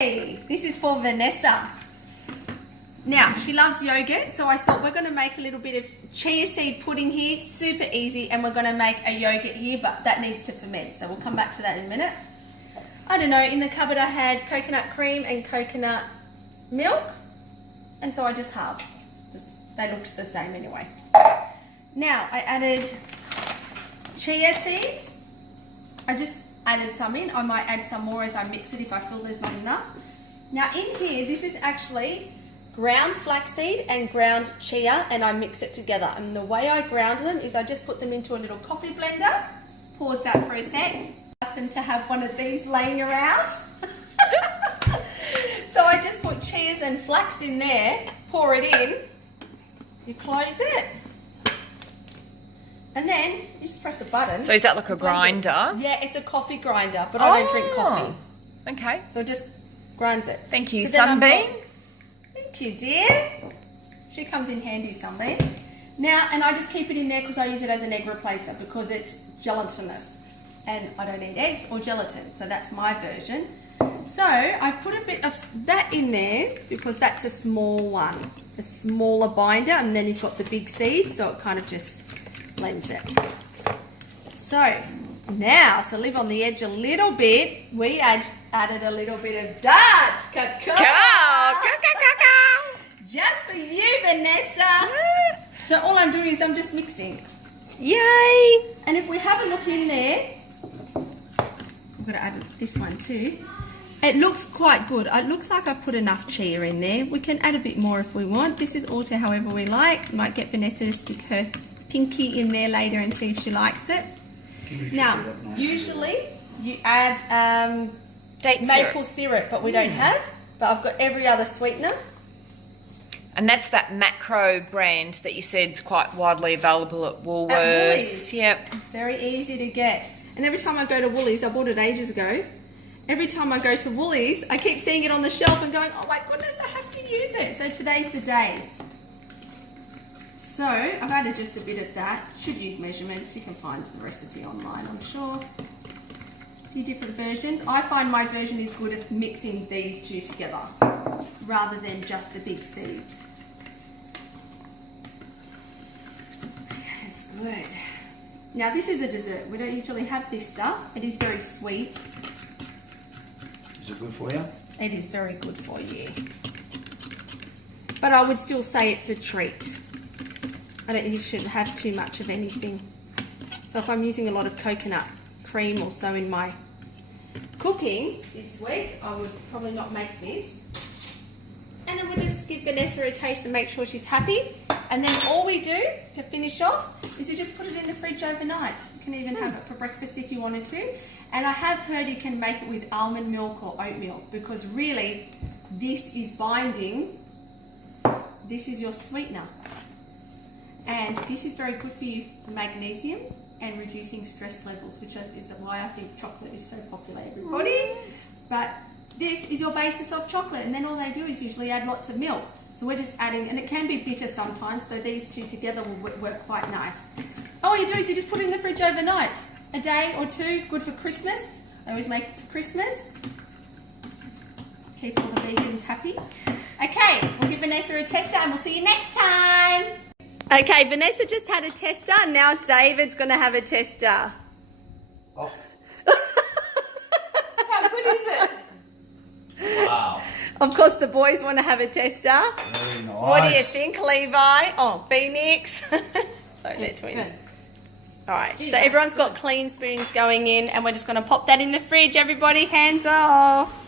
Hey, this is for Vanessa. Now, she loves yogurt, so I thought we're going to make a little bit of chia seed pudding here. Super easy, and we're going to make a yogurt here, but that needs to ferment, so we'll come back to that in a minute. I don't know, in the cupboard I had coconut cream and coconut milk, and so I just halved. They looked the same anyway. Now, I added chia seeds. I just added some in. I might add some more as I mix it if I feel there's not enough. Now in here, this is actually ground flaxseed and ground chia, and I mix it together. And the way I ground them is I just put them into a little coffee blender. Pause that for a sec. I happen to have one of these laying around. So I just put chias and flax in there, pour it in, you close it, and then you just press the button. So is that like a grinder? Yeah, it's a coffee grinder, but I don't drink coffee. Okay. So it just grinds it. Thank you, so Sunbeam. Thank you, dear. She comes in handy, Sunbeam. Now, and I just keep it in there because I use it as an egg replacer because it's gelatinous. And I don't eat eggs or gelatin, so that's my version. So I put a bit of that in there because that's a small one, a smaller binder, and then you've got the big seed, so it kind of just blends it. So now, to live on the edge a little bit, we added a little bit of Dutch cacao. Just for you, Vanessa. So all I'm doing is I'm just mixing. Yay! And if we have a look in there, I'm going to add this one too. It looks quite good. It looks like I've put enough chia in there. We can add a bit more if we want. This is all to however we like. Might get Vanessa to stick her pinky in there later and see if she likes it. Now, usually you add maple syrup, but we don't have. But I've got every other sweetener. And that's that macro brand that you said is quite widely available at Woolworths. At Woolies. Yep. Very easy to get. And every time I go to Woolies, I bought it ages ago. Every time I go to Woolies, I keep seeing it on the shelf and going, oh my goodness, I have to use it. So today's the day. So I've added just a bit of that. Should use measurements. You can find the recipe online, I'm sure. A few different versions. I find my version is good at mixing these two together rather than just the big seeds. That's good. Now this is a dessert. We don't usually have this stuff. It is very sweet. Is it good for you? It is very good for you. But I would still say it's a treat. I don't think you should have too much of anything. So if I'm using a lot of coconut cream or so in my cooking this week, I would probably not make this. And then we'll just give Vanessa a taste and make sure she's happy. And then all we do to finish off is you just put it in the fridge overnight. You can even have it for breakfast if you wanted to. And I have heard you can make it with almond milk or oat milk because really this is binding. This is your sweetener. And this is very good for you for magnesium and reducing stress levels, which is why I think chocolate is so popular, everybody. But this is your basis of chocolate, and then all they do is usually add lots of milk. So we're just adding, and it can be bitter sometimes, so these two together will work quite nice. All you do is you just put it in the fridge overnight. A day or two, good for Christmas. I always make it for Christmas. Keep all the vegans happy. Okay, we'll give Vanessa a tester and we'll see you next time. Okay, Vanessa just had a tester, and now David's going to have a tester. Oh. How good is it? Wow. Of course, the boys want to have a tester. Very nice. What do you think, Levi? Oh, Phoenix. So they're twins. All right, so everyone's got clean spoons going in, and we're just going to pop that in the fridge. Everybody, hands off.